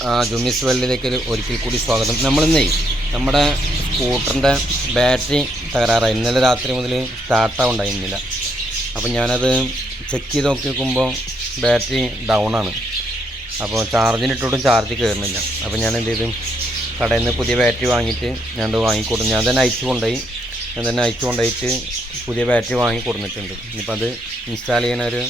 ജുമിസ് വേൾഡിലേക്ക് ഒരു- ഒരിക്കൽ കൂടി സ്വാഗതം. നമ്മളിന്നേ നമ്മുടെ സ്കൂട്ടറിന്റെ ബാറ്ററി തകരാറായി. ഇന്നലെ രാത്രി മുതൽ സ്റ്റാർട്ടാവുണ്ടായിരുന്നില്ല അപ്പോൾ ഞാനത് ചെക്ക് ചെയ്ത് നോക്കി നോക്കുമ്പോൾ ബാറ്ററി ഡൗൺ ആണ് അപ്പോൾ ചാർജിനിട്ടിട്ടും ചാർജ് കയറുന്നില്ല. അപ്പോൾ ഞാൻ എന്ത് ചെയ്തു? കടയിൽ നിന്ന് പുതിയ ബാറ്ററി വാങ്ങിയിട്ട് ഞാൻ വാങ്ങിക്കൊടുത്തു. ഞാൻ തന്നെ അയച്ചു കൊണ്ടുപോയി. ഞാൻ തന്നെ അയച്ചു കൊണ്ടുപോയിട്ട് പുതിയ ബാറ്ററി വാങ്ങി കൊടുത്തിട്ടുണ്ട് ഇനിയിപ്പോൾ അത് ഇൻസ്റ്റാൾ ചെയ്യുന്ന ഒരു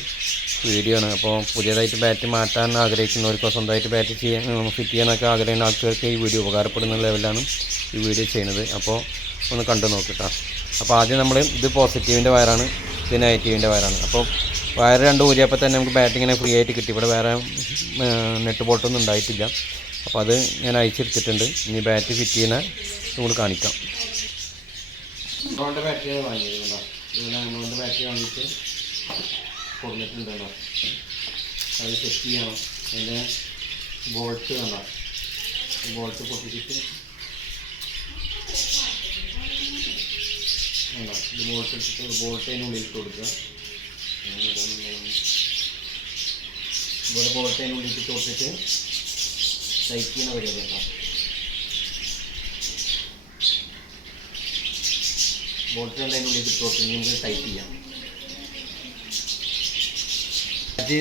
വീഡിയോ ആണ്. അപ്പോൾ പുതിയതായിട്ട് ബാറ്റ് മാറ്റാൻ ആഗ്രഹിക്കുന്നവർക്കോ സ്വന്തമായിട്ട് ബാറ്റ് ചെയ്യാൻ ഫിറ്റ് ചെയ്യാനൊക്കെ ആഗ്രഹിക്കുന്ന ആൾക്കാർക്ക് ഈ വീഡിയോ ഉപകാരപ്പെടുന്ന ലെവലാണ് ഈ വീഡിയോ ചെയ്യുന്നത്. അപ്പോൾ ഒന്ന് കണ്ടു നോക്കിട്ടോ അപ്പോൾ ആദ്യം നമ്മൾ ഇത് പോസിറ്റീവിന്റെ വയറാണ് ഇത് നെഗറ്റീവിന്റെ വയറാണ്. അപ്പോൾ വയർ രണ്ട് ഊരിയപ്പോൾ തന്നെ നമുക്ക് ബാറ്റ് ഇങ്ങനെ ഫ്രീ ആയിട്ട് കിട്ടി. ഇവിടെ വേറെ നെറ്റ് ബോട്ടൊന്നും ഉണ്ടായിട്ടില്ല. അപ്പോൾ അത് ഞാൻ അയച്ചെടുത്തിട്ടുണ്ട്. ഇനി ബാറ്റ് ഫിറ്റ് ചെയ്യുന്ന നമ്മൾ കാണിക്കാം. ബാറ്ററി വാങ്ങിയത്. ബാറ്ററി വാങ്ങിയിട്ട് കൊടുത്തിട്ടുണ്ടല്ലോ. അത് ചെക്ക് ചെയ്യണം. അതിന്റെ ബോൾട്ട് കണ്ടോ. ബോൾട്ട് പൊട്ടിച്ചിട്ട് കണ്ടോ? ഇത് ബോൾട്ട് ഇട്ടിട്ട് ബോൾട്ട് അതിനുള്ളിൽ ഇട്ട് കൊടുക്കുക. ഇവിടെ ബോൾട്ട് അതിനുള്ളിൽ ഇട്ട് കൊടുത്തിട്ട് ടൈറ്റ് ചെയ്യുന്ന പരിപാടി കേട്ടോ. ബോൾട്ട് അതിന്റെ ഇട്ട് കൊടുത്ത് നമുക്ക് ടൈറ്റ് ചെയ്യാം. അത്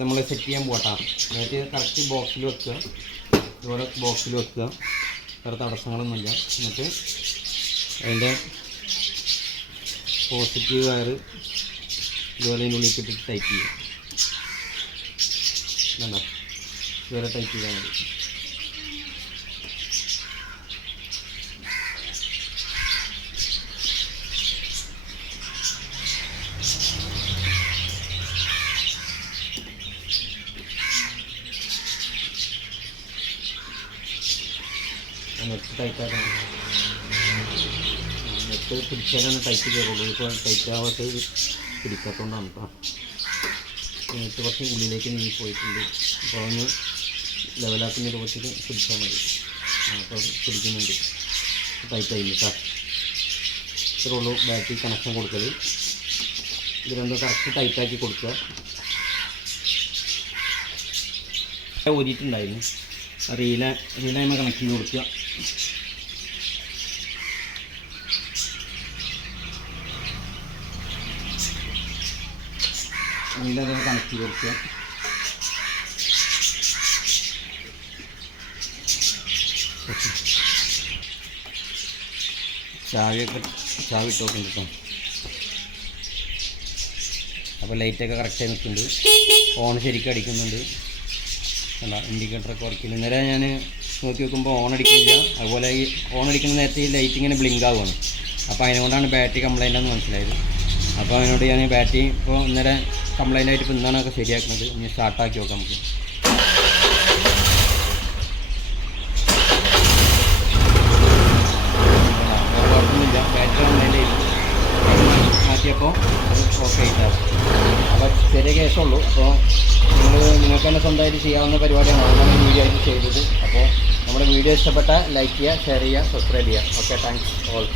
നമ്മൾ സെറ്റ് ചെയ്യാൻ പോട്ടാ. അതായത് കറക്റ്റ് ബോക്സിൽ വെക്കുക. ഇതുപോലെ ബോക്സിൽ വെക്കുക. വേറെ തടസ്സങ്ങളൊന്നുമില്ല. എന്നിട്ട് അതിന്റെ പോസിറ്റീവ് വയർ ഇതുപോലെ അതിന്റെ ഉള്ളിൽ ഇട്ടിട്ട് ടൈറ്റ് ചെയ്യുക. ഇതുവരെ ടൈറ്റ് ചെയ്താൽ മതി. നെറ്റ് ടൈറ്റാക്കാൻ നെറ്റ് പിടിച്ചാലാണ് ടൈറ്റ് കയറുള്ളൂ ഇപ്പോൾ ടൈറ്റ് ആവാത്ത പിടിക്കാത്തതുകൊണ്ടാണ് കേട്ടോ നെറ്റ് കുറച്ച് ഉള്ളിലേക്ക് നീങ്ങി പോയിട്ടുണ്ട് അപ്പോൾ ഒന്ന് ലെവലാക്കുന്ന രൂപത്തിൽ പിടിച്ചാൽ മതി അപ്പോൾ പിടിക്കുന്നുണ്ട് ടൈറ്റ് ആയി കേട്ടോ ഇത്രേ ഉള്ളൂ ബാറ്ററി കണക്ഷൻ കൊടുക്കൽ ഇത് രണ്ടും കറക്റ്റ് ടൈറ്റാക്കി കൊടുക്കുക. ഊരിയിട്ടുണ്ടായിരുന്നു. റീല റീലയുമ്പോൾ കണക്ട് ചെയ്ത് കൊടുക്കുക. റീല അതേപോലെ കണക്ട് ചെയ്ത് കൊടുക്കുക. ചാവിയൊക്കെ ചാവി ഇട്ട് നോക്കുന്നുണ്ട് കേട്ടോ അപ്പോൾ ലൈറ്റൊക്കെ കറക്റ്റായി നിൽക്കുന്നുണ്ട്. ഫോൺ ശരിക്കും അടിക്കുന്നുണ്ട്. അല്ല ഇൻഡിക്കേറ്ററൊക്കെ വർക്ക് ചെയ്യുന്നു. ഇന്നലെ ഞാൻ നോക്കി നോക്കുമ്പോൾ ഓൺ അടിക്കുന്നില്ല. അതുപോലെ ഈ ഓൺ അടിക്കുന്ന നേരത്തെ ഈ ലൈറ്റ് ഇങ്ങനെ ബ്ലിങ്ക് ആവുകയാണ് അപ്പോൾ അതിനുകൊണ്ടാണ് ബാറ്ററി കംപ്ലൈന്റ് ആണെന്ന് മനസ്സിലായത്. അപ്പോൾ അതിനോട് ഞാൻ ബാറ്ററി ഇപ്പോൾ ഇന്നലെ കംപ്ലൈന്റ് ആയിട്ട് ഇപ്പോൾ ഇന്നാണൊക്കെ ശരിയാക്കുന്നത്. ഇനി സ്റ്റാർട്ടാക്കി നോക്കാം നമുക്ക്. കുഴപ്പമൊന്നുമില്ല. അത് ഓക്കെ ആയിട്ടാണ്. അപ്പോൾ ചെറിയ കേസുള്ളൂ അപ്പോൾ നിങ്ങൾ നിങ്ങൾക്ക് തന്നെ സ്വന്തമായിട്ട് ചെയ്യാവുന്ന പരിപാടിയാണ് നമ്മൾ ഈ വീഡിയോ ആയിട്ട് ചെയ്തത്. അപ്പോൾ നമ്മുടെ വീഡിയോ ഇഷ്ടപ്പെട്ടാൽ ലൈക്ക് ചെയ്യുക ഷെയർ ചെയ്യുക സബ്സ്ക്രൈബ് ചെയ്യുക. Okay thanks all